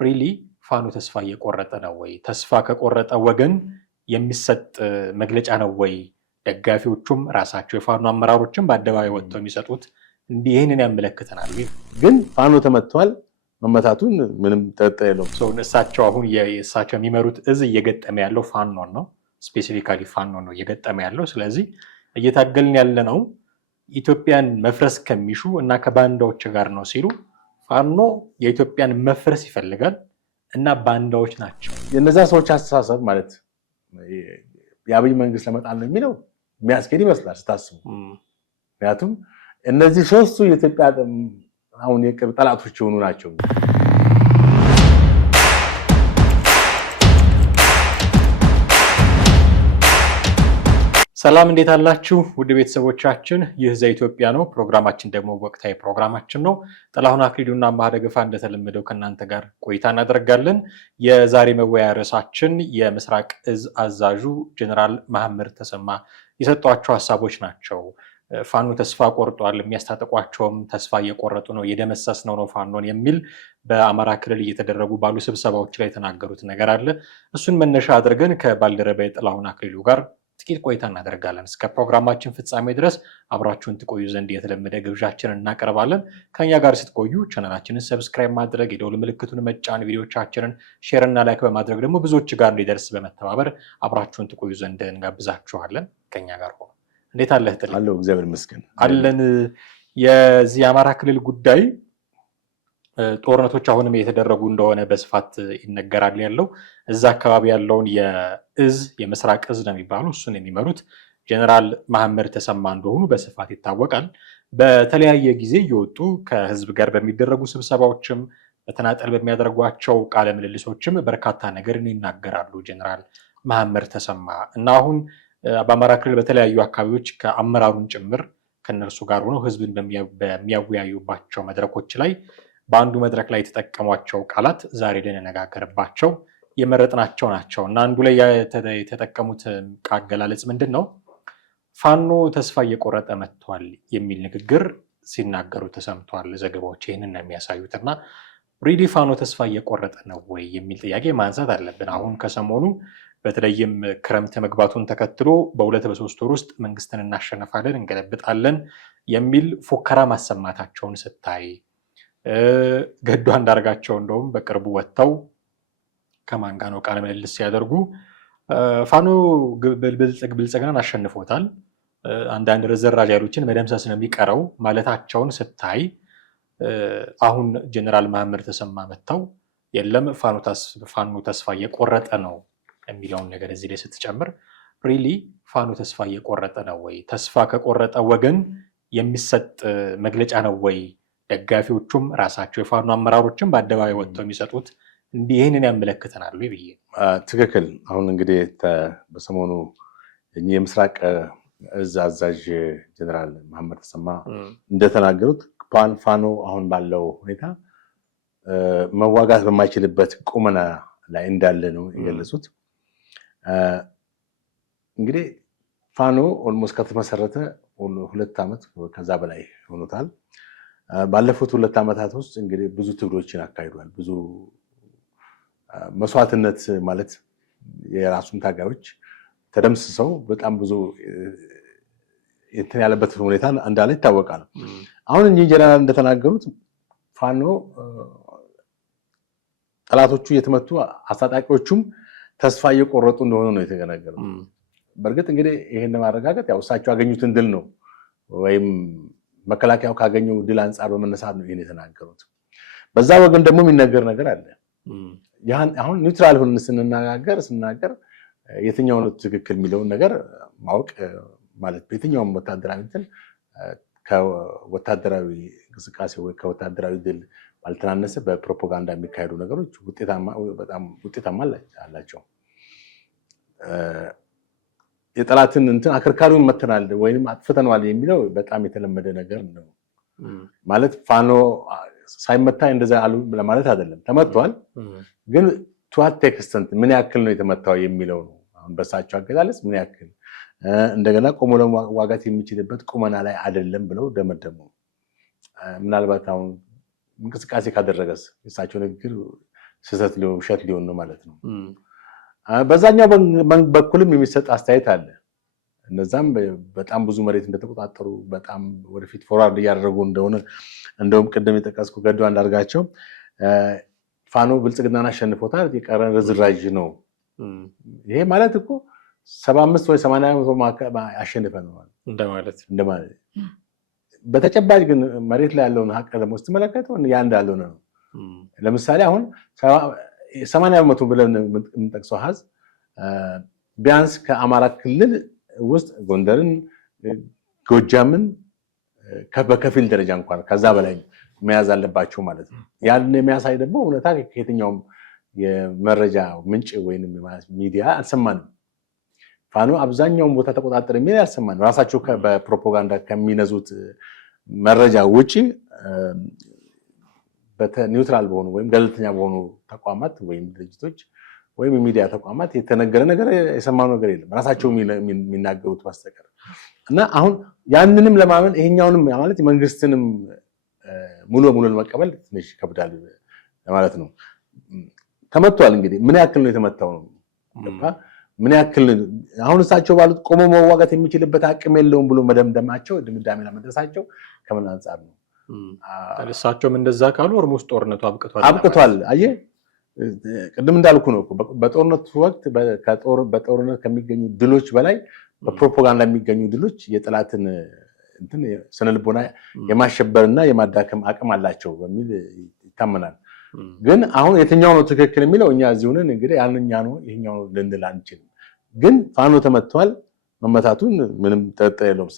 ሪሊ ፋኖ ተስፋ እየቆረጠ ነው ወይ? ተስፋ ከቆረጠ ወገን የሚሰጥ መግለጫ ነው ወይ? ደጋፊዎቹም ራሳቸው የፋኖ አመራሮችም በአደባባይ ወጥተው የሚሰጡት እንዲህ ይህንን ያመለክተናል። ግን ፋኖ ተመቷል። መመታቱን ምንም ጥርጥር የለውም። እሳቸው አሁን የእሳቸው የሚመሩት እዝ እየገጠመ ያለው ፋኖን ነው። ስፔሲፊካሊ ፋኖ ነው እየገጠመ ያለው። ስለዚህ እየታገልን ያለ ነው ኢትዮጵያን መፍረስ ከሚሹ እና ከባንዳዎች ጋር ነው ሲሉ ፋኖ የኢትዮጵያን መፍረስ ይፈልጋል እና ባንዳዎች ናቸው። የነዛ ሰዎች አስተሳሰብ ማለት የአብይ መንግስት ለመጣል ነው የሚለው የሚያስኬድ ይመስላል ስታስቡ። ምክንያቱም እነዚህ ሶስቱ የኢትዮጵያ አሁን የቅርብ ጠላቶች የሆኑ ናቸው። ሰላም እንዴት አላችሁ ውድ ቤተሰቦቻችን? ይህ ዘኢትዮጵያ ነው። ፕሮግራማችን ደግሞ ወቅታዊ ፕሮግራማችን ነው። ጥላሁን አክሊሉና ማህደገፋ እንደተለመደው ከእናንተ ጋር ቆይታ እናደርጋለን። የዛሬ መወያያ ርዕሳችን የምስራቅ እዝ አዛዡ ጀነራል መሐመድ ተሰማ የሰጧቸው ሀሳቦች ናቸው። ፋኖ ተስፋ ቆርጧል፣ የሚያስታጥቋቸውም ተስፋ እየቆረጡ ነው፣ የደመሰስ ነው ፋኖን የሚል በአማራ ክልል እየተደረጉ ባሉ ስብሰባዎች ላይ የተናገሩት ነገር አለ። እሱን መነሻ አድርገን ከባልደረባዬ ጥላሁን አክሊሉ ጋር ጥቂት ቆይታ እናደርጋለን። እስከ ፕሮግራማችን ፍጻሜ ድረስ አብራችሁን ትቆዩ ዘንድ የተለመደ ግብዣችንን እናቀርባለን። ከኛ ጋር ስትቆዩ ቻናላችንን ሰብስክራይብ ማድረግ፣ የደውል ምልክቱን መጫን፣ ቪዲዮቻችንን ሼር እና ላይክ በማድረግ ደግሞ ብዙዎች ጋር እንዲደርስ በመተባበር አብራችሁን ትቆዩ ዘንድ እንጋብዛችኋለን። ከኛ ጋር ሆኖ እንዴት አለህ ጥላ? አለው እግዚአብሔር ይመስገን አለን። የዚህ የአማራ ክልል ጉዳይ ጦርነቶች አሁንም የተደረጉ እንደሆነ በስፋት ይነገራል ያለው። እዛ አካባቢ ያለውን የእዝ የምስራቅ እዝ ነው የሚባለው እሱን የሚመሩት ጀነራል መሐመድ ተሰማ እንደሆኑ በስፋት ይታወቃል። በተለያየ ጊዜ እየወጡ ከህዝብ ጋር በሚደረጉ ስብሰባዎችም በተናጠል በሚያደርጓቸው ቃለ ምልልሶችም በርካታ ነገርን ይናገራሉ ጀነራል መሐመድ ተሰማ እና አሁን በአማራ ክልል በተለያዩ አካባቢዎች ከአመራሩን ጭምር ከነርሱ ጋር ሆነው ህዝብን በሚያወያዩባቸው መድረኮች ላይ በአንዱ መድረክ ላይ የተጠቀሟቸው ቃላት ዛሬ ልንነጋገርባቸው የመረጥናቸው ናቸው እና አንዱ ላይ የተጠቀሙት አገላለጽ ምንድን ነው? ፋኖ ተስፋ እየቆረጠ መጥቷል የሚል ንግግር ሲናገሩ ተሰምቷል። ዘገባዎች ይህንን ነው የሚያሳዩት እና ሪሊ ፋኖ ተስፋ እየቆረጠ ነው ወይ የሚል ጥያቄ ማንሳት አለብን። አሁን ከሰሞኑ በተለይም ክረምት መግባቱን ተከትሎ በሁለት በሶስት ወር ውስጥ መንግስትን እናሸነፋለን፣ እንገለብጣለን የሚል ፉከራ ማሰማታቸውን ስታይ ገዱ አንዳርጋቸው እንደውም በቅርቡ ወጥተው ከማን ጋር ነው ቃለ ምልልስ ሲያደርጉ ፋኖ ብልጽግናን አሸንፎታል፣ አንዳንድ ርዝራዥ ኃይሎችን መደምሰስ ነው የሚቀረው ማለታቸውን ስታይ አሁን ጀነራል መሐመድ ተሰማ መጥተው የለም ፋኖ ተስፋ እየቆረጠ ነው የሚለውን ነገር እዚህ ላይ ስትጨምር ሪሊ ፋኖ ተስፋ እየቆረጠ ነው ወይ? ተስፋ ከቆረጠ ወገን የሚሰጥ መግለጫ ነው ወይ? ደጋፊዎቹም ራሳቸው የፋኖ አመራሮችም በአደባባይ ወጥተው የሚሰጡት እንዲህ ይህንን ያመለክተናል ወይ ብዬ። ትክክል። አሁን እንግዲህ በሰሞኑ የምስራቅ እዝ አዛዥ ጀነራል መሐመድ ተሰማ እንደተናገሩት ፋኖ አሁን ባለው ሁኔታ መዋጋት በማይችልበት ቁመና ላይ እንዳለ ነው የገለጹት። እንግዲህ ፋኖ ኦልሞስት ከተመሰረተ 2 ዓመት ከዛ በላይ ሆኖታል። ባለፉት 2 ዓመታት ውስጥ እንግዲህ ብዙ ትግሎችን አካሂዷል። ብዙ መስዋዕትነት ማለት የራሱን ታጋዮች ተደምስሰው በጣም ብዙ እንትን ያለበት ሁኔታ እንዳለ ይታወቃል። አሁን እኚህ ጀነራል እንደተናገሩት ፋኖ ጠላቶቹ እየተመቱ አስታጣቂዎቹም ተስፋ እየቆረጡ እንደሆነ ነው የተገነገረው። በእርግጥ እንግዲህ ይሄን ለማረጋገጥ ያው እሳቸው ያገኙትን ድል ነው ወይም መከላከያው ካገኘው ድል አንጻር በመነሳት ነው ይሄን የተናገሩት። በዛ ወገን ደግሞ የሚነገር ነገር አለ። አሁን ኒውትራል ሆነን ስናገር የትኛው ነው ትክክል የሚለውን ነገር ማወቅ ማለት በየትኛውም ወታደራዊ እንትን ከወታደራዊ እንቅስቃሴ ወይ ከወታደራዊ ድል ባልተናነሰ በፕሮፓጋንዳ የሚካሄዱ ነገሮች በጣም ውጤታማ አላቸው። የጠላትን እንትን አከርካሪውን መተናል ወይንም አጥፍተናል የሚለው በጣም የተለመደ ነገር ነው። ማለት ፋኖ ሳይመታ እንደዛ አሉ ለማለት አይደለም። ተመቷል፣ ግን ቱ ዋት ኤክስተንት ምን ያክል ነው የተመታው የሚለው ነው። አሁን በሳቸው አገላለጽ ምን ያክል እንደገና ቆሞ ለመዋጋት የሚችልበት ቁመና ላይ አይደለም ብለው ደመደሙ። ምናልባት አሁን እንቅስቃሴ ካደረገስ የሳቸው ንግግር ስህተት ሊሆን ውሸት ሊሆን ነው ማለት ነው። በዛኛው በኩልም የሚሰጥ አስተያየት አለ። እነዛም በጣም ብዙ መሬት እንደተቆጣጠሩ በጣም ወደፊት ፎርዋርድ እያደረጉ እንደሆነ እንደውም ቅድም የጠቀስኩ ገዱ አንዳርጋቸው ፋኖ ብልጽግናን አሸንፎታል የቀረን ርዝራዥ ነው። ይሄ ማለት እኮ 75 ወይ 80 አሸንፈን ነው እንደማለት። በተጨባጭ ግን መሬት ላይ ያለውን ሀቅ ደግሞ ስትመለከተው ያ እንዳልሆነ ነው። ለምሳሌ አሁን 80% ብለን የምንጠቅሰው ሀዝ ቢያንስ ከአማራ ክልል ውስጥ ጎንደርን፣ ጎጃምን በከፊል ደረጃ እንኳን ከዛ በላይ መያዝ አለባቸው ማለት ነው። ያን የሚያሳይ ደግሞ እውነታ ከየትኛውም የመረጃ ምንጭ ወይም ሚዲያ አልሰማንም። ፋኖ አብዛኛውን ቦታ ተቆጣጠረ የሚል አልሰማንም። ራሳቸው በፕሮፓጋንዳ ከሚነዙት መረጃ ውጪ ኒውትራል በሆኑ ወይም ገለልተኛ በሆኑ ተቋማት ወይም ድርጅቶች ወይም የሚዲያ ተቋማት የተነገረ ነገር የሰማነው ነገር የለም ራሳቸው የሚናገሩት በስተቀር። እና አሁን ያንንም ለማመን ይሄኛውንም ማለት መንግስትንም ሙሉ በሙሉ ለመቀበል ትንሽ ይከብዳል ማለት ነው። ተመቷል። እንግዲህ ምን ያክል ነው የተመታው ነው? ምን ያክል አሁን እሳቸው ባሉት ቆሞ መዋጋት የሚችልበት አቅም የለውም ብሎ መደምደማቸው ድምዳሜ ለመድረሳቸው ከምን አንጻር ነው? እሳቸውም እንደዛ ካሉ ኦልሞስት ጦርነቱ አብቅቷል። አየህ ቅድም እንዳልኩ ነው በጦርነቱ ወቅት በጦርነት ከሚገኙ ድሎች በላይ በፕሮፓጋንዳ የሚገኙ ድሎች የጠላትን እንትን ስነልቦና የማሸበርና የማዳከም አቅም አላቸው በሚል ይታመናል። ግን አሁን የትኛው ነው ትክክል የሚለው እኛ እዚህ ሆነን እንግዲህ ያንኛ ነው ይሄኛው ነው ልንል አንችልም። ግን ፋኖ ተመቷል። መመታቱን ምንም ጥርጥር የለውም።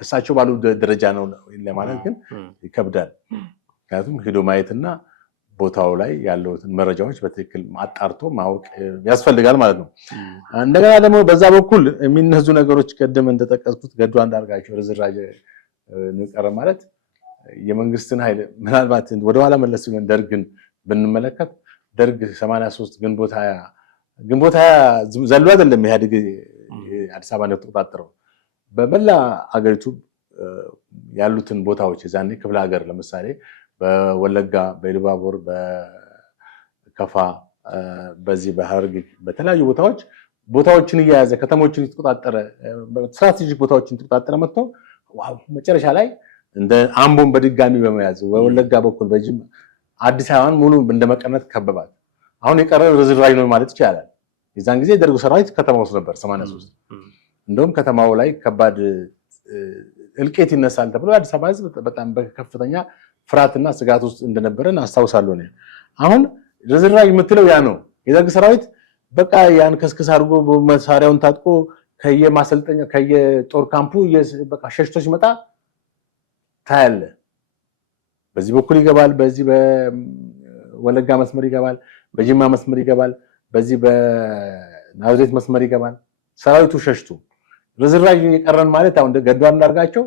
እሳቸው ባሉ ደረጃ ነው ለማለት ግን ይከብዳል። ምክንያቱም ሄዶ ማየትና ቦታው ላይ ያሉትን መረጃዎች በትክክል አጣርቶ ማወቅ ያስፈልጋል ማለት ነው። እንደገና ደግሞ በዛ በኩል የሚነዙ ነገሮች ቀደም እንደተጠቀስኩት ገዱ አንዳርጋቸው ርዝራዥ ንቀረ ማለት የመንግስትን ኃይል ምናልባት ወደኋላ መለስ ብለን ደርግን ብንመለከት ደርግ 83 ግንቦት 20 ዘሎ አይደለም ኢህአዴግ አዲስ አበባ ነው ተቆጣጠረው። በመላ አገሪቱ ያሉትን ቦታዎች የዛኔ ክፍለ ሀገር ለምሳሌ በወለጋ፣ በኢሉባቦር፣ በከፋ፣ በዚህ በሐረርጌ በተለያዩ ቦታዎችን እየያዘ ከተሞችን የተቆጣጠረ ስትራቴጂክ ቦታዎችን የተቆጣጠረ መጥቶ መጨረሻ ላይ እንደ አምቦን በድጋሚ በመያዝ በወለጋ በኩል በጅም አዲስ አበባን ሙሉ እንደመቀነት ከበባት። አሁን የቀረ ርዝራዥ ነው ማለት ይቻላል። የዛን ጊዜ የደርጉ ሰራዊት ከተማ ውስጥ ነበር 83 እንደውም ከተማው ላይ ከባድ እልቂት ይነሳል ተብሎ አዲስ አበባ ህዝብ በጣም በከፍተኛ ፍርሃትና ስጋት ውስጥ እንደነበረን አስታውሳለሁ። አሁን ርዝራዥ የምትለው ያ ነው። የደርግ ሰራዊት በቃ ያን ከስክስ አድርጎ መሳሪያውን ታጥቆ ከየማሰልጠኛ ከየጦር ካምፑ በቃ ሸሽቶ ሲመጣ ታያለ። በዚህ በኩል ይገባል፣ በዚህ በወለጋ መስመር ይገባል፣ በጅማ መስመር ይገባል፣ በዚህ በናዝሬት መስመር ይገባል። ሰራዊቱ ሸሽቶ ርዝራዥ የቀረን ማለት አሁን ገዱ አንዳርጋቸው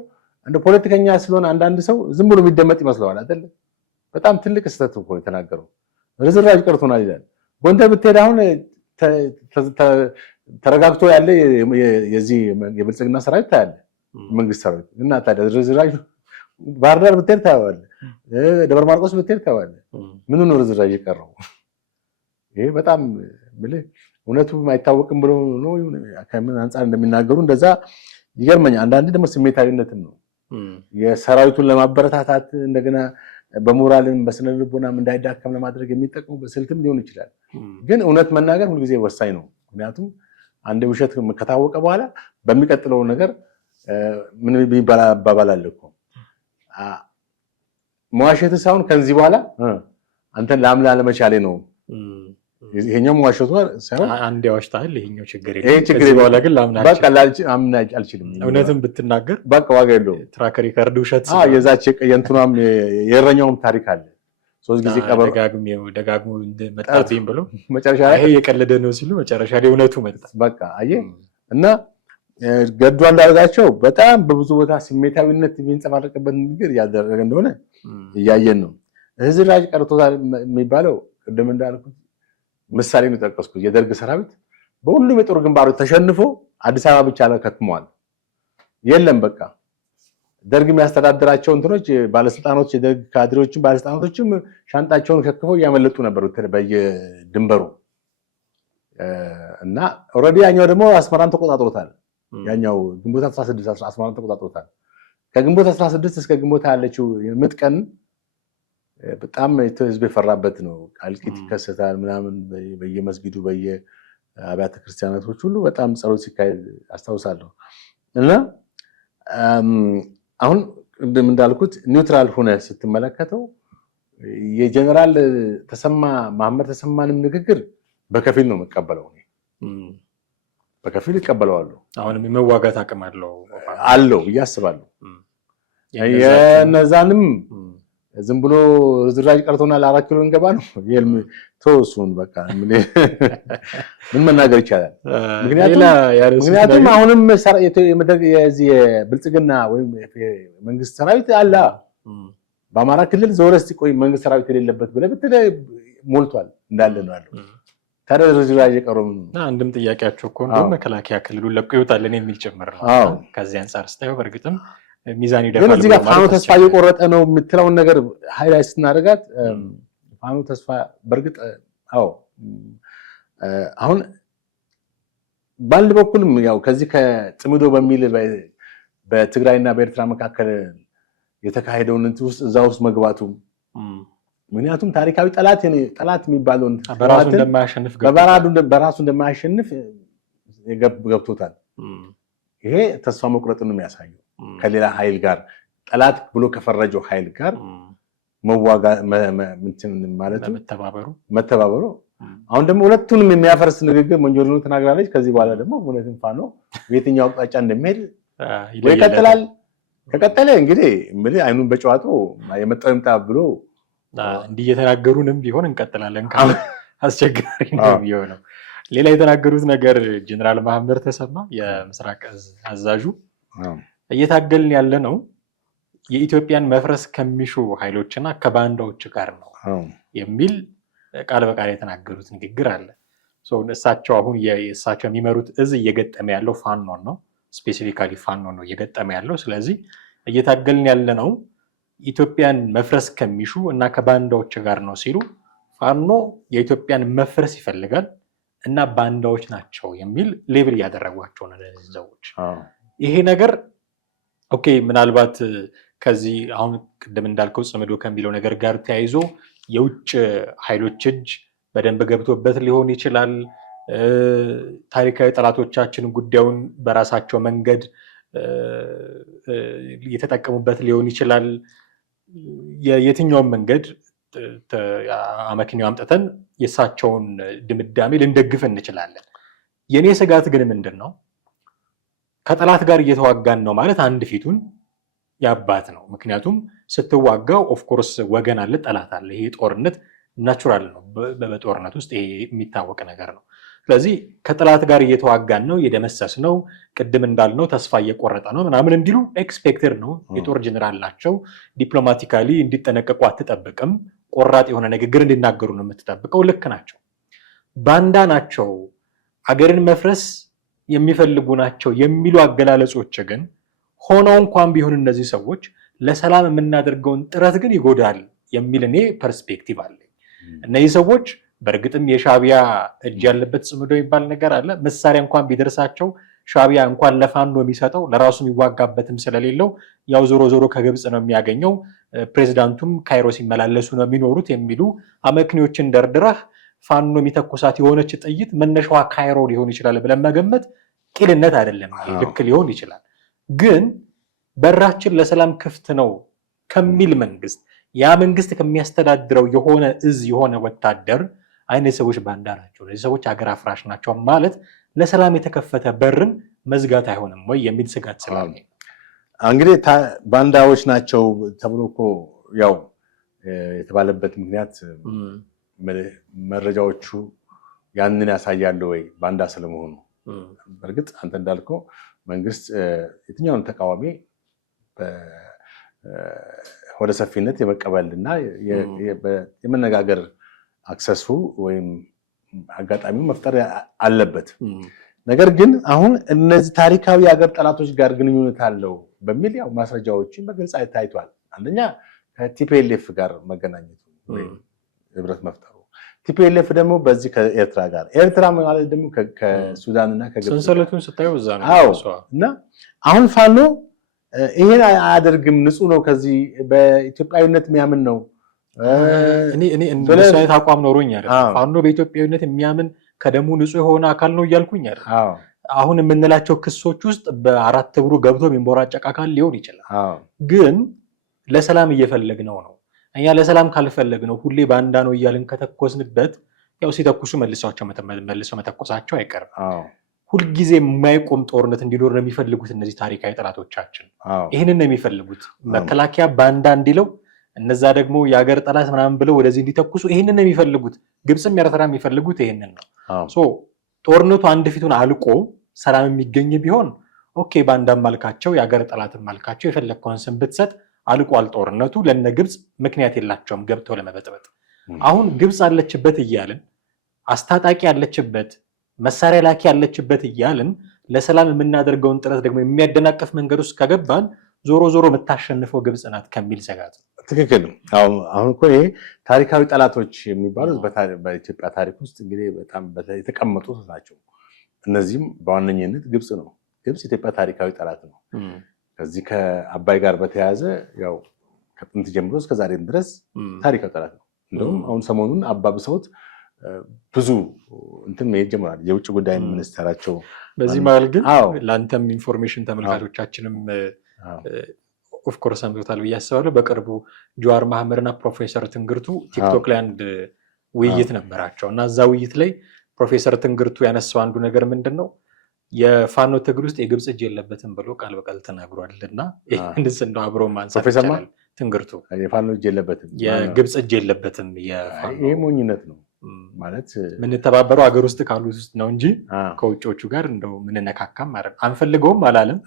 እንደ ፖለቲከኛ ስለሆነ አንዳንድ ሰው ዝም ብሎ የሚደመጥ ይመስለዋል አይደል? በጣም ትልቅ ስህተት እኮ የተናገረው ርዝራዥ ቀርቶናል ይላል። ጎንደር ብትሄድ አሁን ተረጋግቶ ያለ የዚህ የብልጽግና ሰራዊት ታያለ፣ መንግስት ሰራዊት እና ታዲያ ርዝራዥ ባህር ዳር ብትሄድ ታያዋለህ፣ ደብረ ማርቆስ ብትሄድ ታያዋለህ። ምኑ ነው ርዝራዥ የቀረው? ይሄ በጣም ብልህ እውነቱ አይታወቅም ብሎ ነው ከምን አንፃር እንደሚናገሩ እንደዛ ይገርመኛል። አንዳንድ ደግሞ ስሜታዊነትም ነው የሰራዊቱን ለማበረታታት እንደገና በሞራልም በስነ ልቦናም እንዳይዳከም ለማድረግ የሚጠቀሙ በስልትም ሊሆን ይችላል። ግን እውነት መናገር ሁልጊዜ ወሳኝ ነው። ምክንያቱም አንድ ውሸት ከታወቀ በኋላ በሚቀጥለው ነገር ምን ይባላል እኮ መዋሸት ሳይሆን ከዚህ በኋላ አንተን ላምላ ለመቻሌ ነው። ይሄኛው መዋሸቱ ሳይሆን አንድ ያዋሽታል። ይሄኛው ችግር ይሄ ችግር በኋላ ግን ላምና በቃ ላምና አልችልም። እውነትም ብትናገር በቃ ዋጋ የለውም። ትራክ ሪከርድ ውሸት የዛች የእንትኗም የእረኛውም ታሪክ አለ። 3 ጊዜ ቀበሮ ደጋግሞ መጣብኝ ብሎ መጨረሻ ላይ ይሄ የቀለደ ነው ሲሉ መጨረሻ ላይ እውነቱ መጣ። በቃ አየህ እና ገዱ አንዳርጋቸው በጣም በብዙ ቦታ ስሜታዊነት የሚንጸባረቅበት ንግግር እያደረገ እንደሆነ እያየን ነው። ርዝራዥ ቀርቶታል የሚባለው ቅድም እንዳልኩት ምሳሌ ነው የጠቀስኩት። የደርግ ሰራዊት በሁሉም የጦር ግንባሮች ተሸንፎ አዲስ አበባ ብቻ ላይ ከትሟል። የለም በቃ ደርግ የሚያስተዳድራቸው እንትኖች ባለስልጣኖች የደርግ ካድሬዎችም ባለስልጣኖችም ሻንጣቸውን ከክፈው እያመለጡ ነበር በየድንበሩ እና ኦልሬዲ ያኛው ደግሞ አስመራን ተቆጣጥሮታል። ያኛው ግንቦት 16 አስመራን ተቆጣጥሮታል። ከግንቦት 16 እስከ ግንቦት ያለችው የምጥ ቀን በጣም ህዝብ የፈራበት ነው። አልቂት ይከሰታል ምናምን በየመስጊዱ በየአብያተ ክርስቲያናቶች ሁሉ በጣም ጸሎት ሲካሄድ አስታውሳለሁ። እና አሁን እንደም እንዳልኩት ኒውትራል ሆነ ስትመለከተው የጀነራል ተሰማ መሐመድ ተሰማንም ንግግር በከፊል ነው መቀበለው ነው። በከፊል ይቀበለዋለሁ። አሁንም የመዋጋት አቅም አለው ብዬ አስባለሁ። የነዛንም ዝም ብሎ ርዝራጅ ቀርቶናል 4 ኪሎ እንገባ ነው የልም ተወሱን በቃ ምን መናገር ይቻላል? ምክንያቱም አሁንም የዚህ የብልጽግና ወይም መንግስት ሰራዊት አለ በአማራ ክልል ዘወረስቲ ቆይ መንግስት ሰራዊት የሌለበት ብለህ ሞልቷል እንዳለ ነው ያለው። ታዲያ ርዝራጅ ቀርቶና አንድም ጥያቄያቸው እኮ እንደው መከላከያ ክልሉን ለቆ ይወጣልን የሚል ጭምር ነው። ከዚህ አንፃር ስታየው በርግጥም ሚዛን ይደፋል። ግን እዚህ ጋር ፋኖ ተስፋ እየቆረጠ ነው የምትለውን ነገር ሃይላይት ስናደርጋት ፋኖ ተስፋ በርግጥ አሁን በአንድ በኩልም ያው ከዚህ ከጽምዶ በሚል በትግራይና በኤርትራ መካከል የተካሄደውን ውስጥ እዛ ውስጥ መግባቱ ምክንያቱም ታሪካዊ ጠላት የሚባለውን በራሱ እንደማያሸንፍ ገብቶታል። ይሄ ተስፋ መቁረጥን ነው የሚያሳየው። ከሌላ ኃይል ጋር ጠላት ብሎ ከፈረጀው ኃይል ጋር መዋጋ ማለት መተባበሩ አሁን ደግሞ ሁለቱንም የሚያፈርስ ንግግር መንጆሪኖ ተናግራለች። ከዚህ በኋላ ደግሞ እውነትም ፋኖ በየትኛው አቅጣጫ እንደሚሄድ ወይ ይቀጥላል። ከቀጠለ እንግዲህ አይኑን በጨዋቶ የመጣው ይምጣ ብሎ እንዲህ እየተናገሩንም ቢሆን እንቀጥላለን ካለ አስቸጋሪ ነው የሚሆነው። ሌላ የተናገሩት ነገር ጀነራል መሐመድ ተሰማ የምስራቅ እዝ አዛዡ እየታገልን ያለ ነው የኢትዮጵያን መፍረስ ከሚሹ ኃይሎችና ከባንዳዎች ጋር ነው የሚል ቃል በቃል የተናገሩት ንግግር አለ። እሳቸው አሁን የእሳቸው የሚመሩት እዝ እየገጠመ ያለው ፋኖ ነው። ስፔሲፊካሊ ፋኖ ነው እየገጠመ ያለው። ስለዚህ እየታገልን ያለ ነው ኢትዮጵያን መፍረስ ከሚሹ እና ከባንዳዎች ጋር ነው ሲሉ ፋኖ የኢትዮጵያን መፍረስ ይፈልጋል እና ባንዳዎች ናቸው የሚል ሌብል እያደረጓቸው ነው እነዚህ ሰዎች። ይሄ ነገር ኦኬ ምናልባት ከዚህ አሁን ቅድም እንዳልከው ጽምዶ ከሚለው ነገር ጋር ተያይዞ የውጭ ኃይሎች እጅ በደንብ ገብቶበት ሊሆን ይችላል። ታሪካዊ ጠላቶቻችን ጉዳዩን በራሳቸው መንገድ የተጠቀሙበት ሊሆን ይችላል። የትኛውም መንገድ አመክንዮ አምጥተን የእሳቸውን ድምዳሜ ልንደግፍ እንችላለን። የኔ ስጋት ግን ምንድን ነው? ከጠላት ጋር እየተዋጋን ነው ማለት አንድ ፊቱን ያባት ነው። ምክንያቱም ስትዋጋው ኦፍኮርስ ወገን አለ፣ ጠላት አለ። ይሄ ጦርነት ናቹራል ነው። በጦርነት ውስጥ ይሄ የሚታወቅ ነገር ነው። ስለዚህ ከጠላት ጋር እየተዋጋን ነው፣ የደመሰስ ነው፣ ቅድም እንዳልነው ተስፋ እየቆረጠ ነው ምናምን እንዲሉ ኤክስፔክትድ ነው። የጦር ጀነራል ናቸው። ዲፕሎማቲካሊ እንዲጠነቀቁ አትጠብቅም። ቆራጥ የሆነ ንግግር እንዲናገሩ ነው የምትጠብቀው። ልክ ናቸው። ባንዳ ናቸው፣ አገርን መፍረስ የሚፈልጉ ናቸው የሚሉ አገላለጾች ግን ሆነው እንኳን ቢሆን እነዚህ ሰዎች ለሰላም የምናደርገውን ጥረት ግን ይጎዳል የሚል እኔ ፐርስፔክቲቭ አለኝ። እነዚህ ሰዎች በእርግጥም የሻዕቢያ እጅ ያለበት ጽምዶ የሚባል ነገር አለ። መሳሪያ እንኳን ቢደርሳቸው ሻዕቢያ እንኳን ለፋኖ የሚሰጠው ለራሱ የሚዋጋበትም ስለሌለው ያው ዞሮ ዞሮ ከግብፅ ነው የሚያገኘው፣ ፕሬዚዳንቱም ካይሮ ሲመላለሱ ነው የሚኖሩት የሚሉ አመክንዮችን ደርድረህ ፋኖ የሚተኩሳት የሆነች ጥይት መነሻዋ ካይሮ ሊሆን ይችላል ብለን መገመት ቂልነት አይደለም። ልክ ሊሆን ይችላል። ግን በራችን ለሰላም ክፍት ነው ከሚል መንግስት፣ ያ መንግስት ከሚያስተዳድረው የሆነ እዝ የሆነ ወታደር አይነት ሰዎች ባንዳ ናቸው፣ እነዚህ ሰዎች ሀገር አፍራሽ ናቸው ማለት ለሰላም የተከፈተ በርን መዝጋት አይሆንም ወይ የሚል ስጋት ስላለ እንግዲህ ባንዳዎች ናቸው ተብሎ እኮ ያው የተባለበት ምክንያት መረጃዎቹ ያንን ያሳያሉ ወይ ባንዳ ስለመሆኑ። በእርግጥ አንተ እንዳልከው መንግስት የትኛውን ተቃዋሚ ወደ ሰፊነት የመቀበልና የመነጋገር አክሰሱ ወይም አጋጣሚው መፍጠር አለበት። ነገር ግን አሁን እነዚህ ታሪካዊ ሀገር ጠላቶች ጋር ግንኙነት አለው በሚል ያው ማስረጃዎችን በግልጽ ታይቷል። አንደኛ ከቲፒኤልኤፍ ጋር መገናኘቱ ወይም ህብረት መፍጠሩ፣ ቲፒኤልኤፍ ደግሞ በዚህ ከኤርትራ ጋር፣ ኤርትራ ማለት ደግሞ ከሱዳንና ከግብጽ ሰንሰለቱን ስታዩ እዛ ነው እና አሁን ፋኖ ይሄን አያደርግም፣ ንጹህ ነው፣ ከዚህ በኢትዮጵያዊነት የሚያምን ነው። እኔ እንደሱ አይነት አቋም ኖሮኝ አይደል ፋኖ በኢትዮጵያዊነት የሚያምን ከደሙ ንጹህ የሆነ አካል ነው እያልኩኝ አይደል። አሁን የምንላቸው ክሶች ውስጥ በአራት እግሩ ገብቶ የሚንቦራጨቅ አካል ሊሆን ይችላል፣ ግን ለሰላም እየፈለግነው ነው። እኛ ለሰላም ካልፈለግነው ሁሌ ባንዳ ነው እያልን ከተኮስንበት ያው ሲተኩሱ መልሰው መተኮሳቸው አይቀርም። ሁልጊዜ የማይቆም ጦርነት እንዲኖር ነው የሚፈልጉት እነዚህ ታሪካዊ ጠላቶቻችን። ይህንን ነው የሚፈልጉት። መከላከያ ባንዳ እንዲለው፣ እነዛ ደግሞ የሀገር ጠላት ምናምን ብለው ወደዚህ እንዲተኩሱ ይህንን ነው የሚፈልጉት። ግብፅም ኤርትራ የሚፈልጉት ይህንን ነው። ጦርነቱ አንድ ፊቱን አልቆ ሰላም የሚገኝ ቢሆን ኦኬ፣ ባንዳም ማልካቸው የሀገር ጠላትም ማልካቸው የፈለግከውን ስም ብትሰጥ አልቋል ጦርነቱ። ለነ ግብፅ ምክንያት የላቸውም ገብተው ለመበጥበጥ። አሁን ግብፅ አለችበት እያልን አስታጣቂ ያለችበት መሳሪያ ላኪ ያለችበት እያልን ለሰላም የምናደርገውን ጥረት ደግሞ የሚያደናቀፍ መንገድ ውስጥ ከገባን ዞሮ ዞሮ የምታሸንፈው ግብፅ ናት ከሚል ስጋት። ትክክል። አሁን እኮ ይሄ ታሪካዊ ጠላቶች የሚባሉት በኢትዮጵያ ታሪክ ውስጥ እንግዲህ በጣም የተቀመጡት ናቸው። እነዚህም በዋነኝነት ግብፅ ነው። ግብፅ ኢትዮጵያ ታሪካዊ ጠላት ነው። ከዚህ ከአባይ ጋር በተያያዘ ያው ከጥንት ጀምሮ እስከ ዛሬም ድረስ ታሪካዊ ጠላት ነው። እንደውም አሁን ሰሞኑን አባብሰውት ብዙ እንትን መሄድ ጀምራል የውጭ ጉዳይ ሚኒስትራቸው። በዚህ መሀል ግን ለአንተም ኢንፎርሜሽን ተመልካቾቻችንም ኦፍኮርስ ሰምቶታል ብዬ አስባለሁ። በቅርቡ ጀዋር መሐመድና ፕሮፌሰር ትንግርቱ ቲክቶክ ላይ አንድ ውይይት ነበራቸው እና እዛ ውይይት ላይ ፕሮፌሰር ትንግርቱ ያነሳው አንዱ ነገር ምንድን ነው የፋኖ ትግል ውስጥ የግብፅ እጅ የለበትም ብሎ ቃል በቃል ተናግሯል። እና ይህንስ እንደው አብሮ ማንሳት ይቻላል። ትንግርቱ የፋኖ እጅ የለበትም፣ የግብፅ እጅ የለበትም። ይሄ ሞኝነት ነው ማለት የምንተባበረው ሀገር ውስጥ ካሉት ውስጥ ነው እንጂ ከውጭዎቹ ጋር እንደው ምንነካካም ማለት አንፈልገውም አላለም።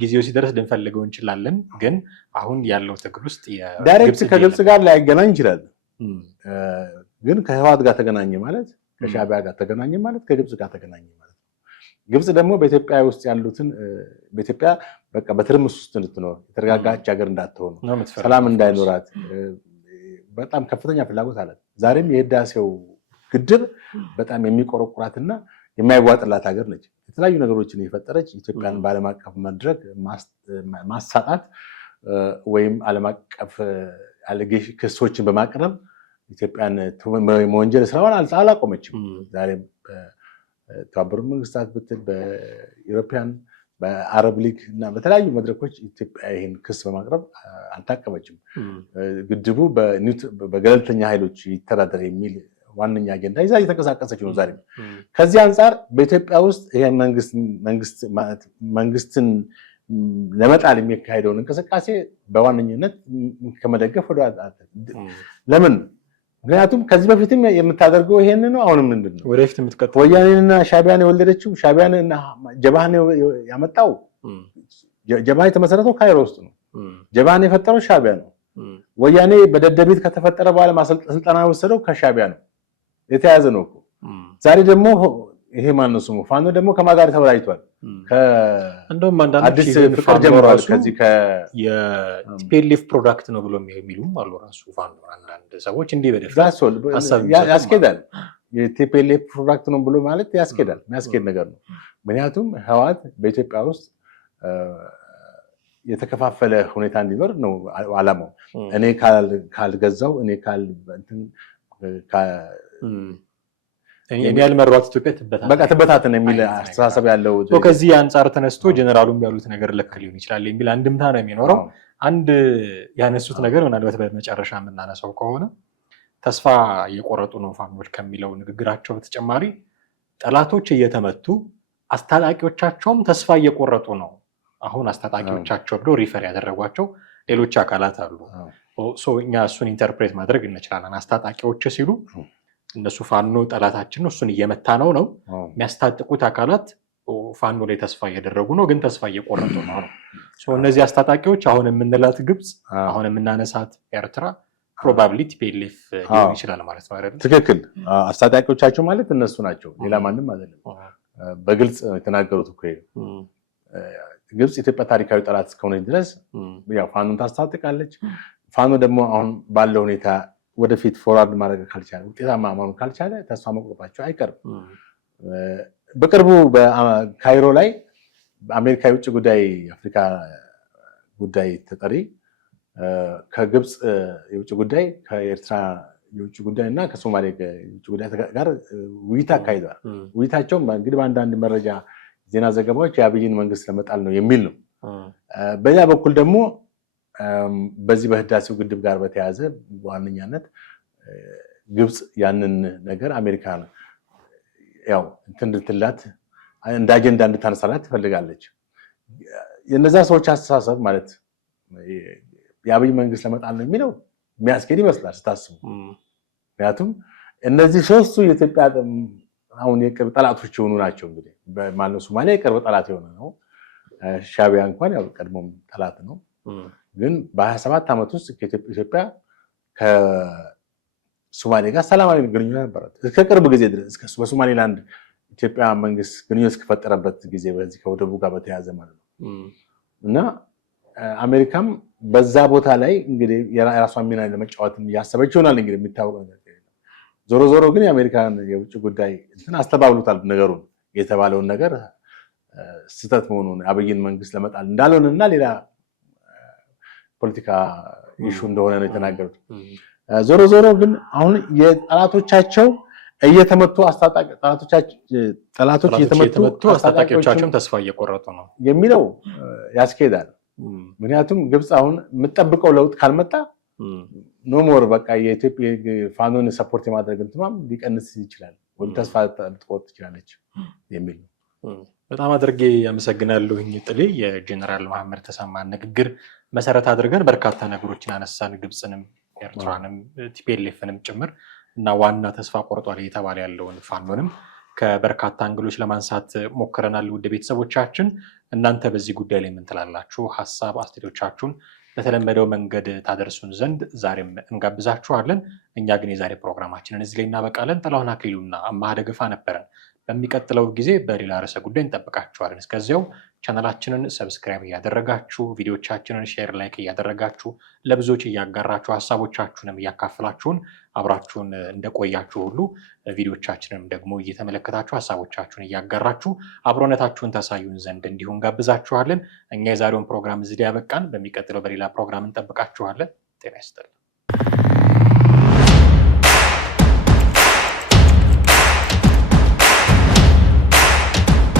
ጊዜው ሲደርስ ልንፈልገው እንችላለን። ግን አሁን ያለው ትግል ውስጥ ዳይሬክት ከግብፅ ጋር ላይገናኝ ይችላል። ግን ከህወሓት ጋር ተገናኘ ማለት ከሻዕቢያ ጋር ተገናኘ ማለት ከግብፅ ጋር ተገናኘ ማለት ነው። ግብፅ ደግሞ በኢትዮጵያ ውስጥ ያሉትን በኢትዮጵያ በቃ በትርምስ ውስጥ እንድትኖር የተረጋጋች ሀገር እንዳትሆን ሰላም እንዳይኖራት በጣም ከፍተኛ ፍላጎት አለ። ዛሬም የህዳሴው ግድብ በጣም የሚቆረቁራትና የማይዋጥላት ሀገር ነች። የተለያዩ ነገሮችን የፈጠረች ኢትዮጵያን በዓለም አቀፍ መድረክ ማሳጣት ወይም ዓለም አቀፍ ክሶችን በማቅረብ ኢትዮጵያን መወንጀል ስራዋን አላቆመችም። ዛሬም በተባበሩት መንግስታት ብትል በኢሮፒያን በአረብ ሊግ እና በተለያዩ መድረኮች ኢትዮጵያ ይህን ክስ በማቅረብ አልታቀመችም። ግድቡ በገለልተኛ ኃይሎች ይተዳደር የሚል ዋነኛ አጀንዳ ይዛ እየተንቀሳቀሰች ነው ዛሬ። ከዚህ አንጻር በኢትዮጵያ ውስጥ ይሄ መንግስትን ለመጣል የሚካሄደውን እንቅስቃሴ በዋነኝነት ከመደገፍ ወደ ለምን? ምክንያቱም ከዚህ በፊትም የምታደርገው ይሄን ነው። አሁንም ምንድን ነው ወደፊት የምትቀጥለው? ወያኔንና ሻዕቢያን የወለደችው ሻዕቢያንና ጀብሃን ያመጣው ጀብሃ የተመሰረተው ካይሮ ውስጥ ነው። ጀብሃን የፈጠረው ሻዕቢያ ነው። ወያኔ በደደቢት ከተፈጠረ በኋላ ስልጠና የወሰደው ከሻዕቢያ ነው። የተያዘ ነው እኮ። ዛሬ ደግሞ ይሄ ማነው ስሙ ፋኖ ደግሞ ከማን ጋር ተወያይቷል? እንደውም አንዳንድ አዲስ ፍቅር ጀምሯል። ከዚህ የቲፒኤልኤፍ ፕሮዳክት ነው ብሎ የሚሉም አሉ። ራሱ ፋኖ አንዳንድ ሰዎች እንዲህ በደፍረት ያስኬዳል። የቲፒኤልኤፍ ፕሮዳክት ነው ብሎ ማለት ያስኬዳል፣ የሚያስኬድ ነገር ነው። ምክንያቱም ህወሓት በኢትዮጵያ ውስጥ የተከፋፈለ ሁኔታ እንዲኖር ነው ዓላማው። እኔ ካልገዛው እኔ እኔ ያልመሯት ኢትዮጵያ ትበታተን የሚል አስተሳሰብ ያለው ከዚህ አንጻር ተነስቶ ጀነራሉም ያሉት ነገር ልክ ሊሆን ይችላል የሚል አንድምታ ነው የሚኖረው። አንድ ያነሱት ነገር ምናልባት በመጨረሻ የምናነሳው ከሆነ ተስፋ እየቆረጡ ነው ፋኖች ከሚለው ንግግራቸው በተጨማሪ ጠላቶች እየተመቱ አስታጣቂዎቻቸውም ተስፋ እየቆረጡ ነው። አሁን አስታጣቂዎቻቸው ብሎ ሪፈር ያደረጓቸው ሌሎች አካላት አሉ። እኛ እሱን ኢንተርፕሬት ማድረግ እንችላለን። አስታጣቂዎች ሲሉ እነሱ ፋኖ ጠላታችን ነው እሱን እየመታ ነው የሚያስታጥቁት አካላት ፋኖ ላይ ተስፋ እያደረጉ ነው፣ ግን ተስፋ እየቆረጡ ነው። እነዚህ አስታጣቂዎች አሁን የምንላት ግብፅ፣ አሁን የምናነሳት ኤርትራ ፕሮባብሊ ቲፒኤልኤፍ ሊሆን ይችላል ማለት ነው አይደል? ትክክል። አስታጣቂዎቻቸው ማለት እነሱ ናቸው፣ ሌላ ማንም አይደለም። በግልጽ የተናገሩት እኮ ግብጽ ኢትዮጵያ ታሪካዊ ጠላት እስከሆነ ድረስ ያው ፋኖን ታስታጥቃለች። ፋኖ ደግሞ አሁን ባለው ሁኔታ ወደፊት ፎርዋርድ ማድረግ ካልቻለ ውጤታማ መሆን ካልቻለ ተስፋ መቁረጣቸው አይቀርም። በቅርቡ በካይሮ ላይ በአሜሪካ የውጭ ጉዳይ የአፍሪካ ጉዳይ ተጠሪ ከግብጽ የውጭ ጉዳይ ከኤርትራ የውጭ ጉዳይ እና ከሶማሌ የውጭ ጉዳይ ጋር ውይይት አካሂደዋል። ውይይታቸውም እንግዲህ በአንዳንድ መረጃ ዜና ዘገባዎች የአብይን መንግስት ለመጣል ነው የሚል ነው። በዚያ በኩል ደግሞ በዚህ በህዳሴው ግድብ ጋር በተያያዘ በዋነኛነት ግብጽ ያንን ነገር አሜሪካ ያው እንድትላት እንደ አጀንዳ እንድታነሳላት ትፈልጋለች። የነዛ ሰዎች አስተሳሰብ ማለት የአብይ መንግስት ለመጣል ነው የሚለው የሚያስኬድ ይመስላል ስታስቡ። ምክንያቱም እነዚህ ሶስቱ የኢትዮጵያ አሁን የቅርብ ጠላቶች የሆኑ ናቸው። እንግዲህ በማለ ሶማሊያ የቅርብ ጠላት የሆነ ነው። ሻዕቢያ እንኳን ያው ቀድሞም ጠላት ነው። ግን በ27 ዓመት ውስጥ ኢትዮጵያ ከሶማሌ ጋር ሰላማዊ ግንኙነት ነበራት እስከ ቅርብ ጊዜ ድረስ በሶማሌላንድ ኢትዮጵያ መንግስት ግንኙነት እስከፈጠረበት ጊዜ በዚህ ከወደቡ ጋር በተያያዘ ማለት ነው። እና አሜሪካም በዛ ቦታ ላይ እንግዲህ የራሷን ሚና ለመጫወት ያሰበች ይሆናል። እንግዲህ የሚታወቅ ነገር ዞሮ ዞሮ ግን የአሜሪካን የውጭ ጉዳይ እንትን አስተባብሎታል ነገሩን የተባለውን ነገር ስህተት መሆኑን አብይን መንግስት ለመጣል እንዳልሆነና ሌላ ፖለቲካ ኢሹ እንደሆነ ነው የተናገሩት። ዞሮ ዞሮ ግን አሁን የጠላቶቻቸው እየተመቱ ጠላቶች እየተመቱ አስታጣቂዎቻቸውም ተስፋ እየቆረጡ ነው የሚለው ያስኬዳል። ምክንያቱም ግብጽ አሁን የምትጠብቀው ለውጥ ካልመጣ ኖሞር በቃ የኢትዮጵያ ፋኖን ሰፖርት የማድረግ እንትማም ሊቀንስ ይችላል ወይም ተስፋ ልትቆርጥ ትችላለች የሚል ነው። በጣም አድርጌ ያመሰግናለሁኝ ጥሌ። የጀነራል መሐመድ ተሰማን ንግግር መሰረት አድርገን በርካታ ነገሮችን አነሳን። ግብጽንም ኤርትራንም ቲፒኤልኤፍንም ጭምር እና ዋና ተስፋ ቆርጧል እየተባለ ያለውን ፋኖንም ከበርካታ አንግሎች ለማንሳት ሞክረናል። ውድ ቤተሰቦቻችን እናንተ በዚህ ጉዳይ ላይ ምን ትላላችሁ? ሀሳብ አስተያየቶቻችሁን በተለመደው መንገድ ታደርሱን ዘንድ ዛሬም እንጋብዛችኋለን። እኛ ግን የዛሬ ፕሮግራማችንን እዚህ ላይ እናበቃለን። ጥላሁን አክሊሉና አማሃ ደገፋ ነበረን። በሚቀጥለው ጊዜ በሌላ ርዕሰ ጉዳይ እንጠብቃችኋለን። እስከዚያው ቻናላችንን ሰብስክራይብ እያደረጋችሁ ቪዲዮቻችንን ሼር፣ ላይክ እያደረጋችሁ ለብዙዎች እያጋራችሁ ሀሳቦቻችሁንም እያካፍላችሁን አብራችሁን እንደቆያችሁ ሁሉ ቪዲዮቻችንንም ደግሞ እየተመለከታችሁ ሀሳቦቻችሁን እያጋራችሁ አብሮነታችሁን ታሳዩን ዘንድ እንዲሁም ጋብዛችኋለን። እኛ የዛሬውን ፕሮግራም እዚህ ላይ ያበቃን። በሚቀጥለው በሌላ ፕሮግራም እንጠብቃችኋለን። ጤና ይስጥልኝ።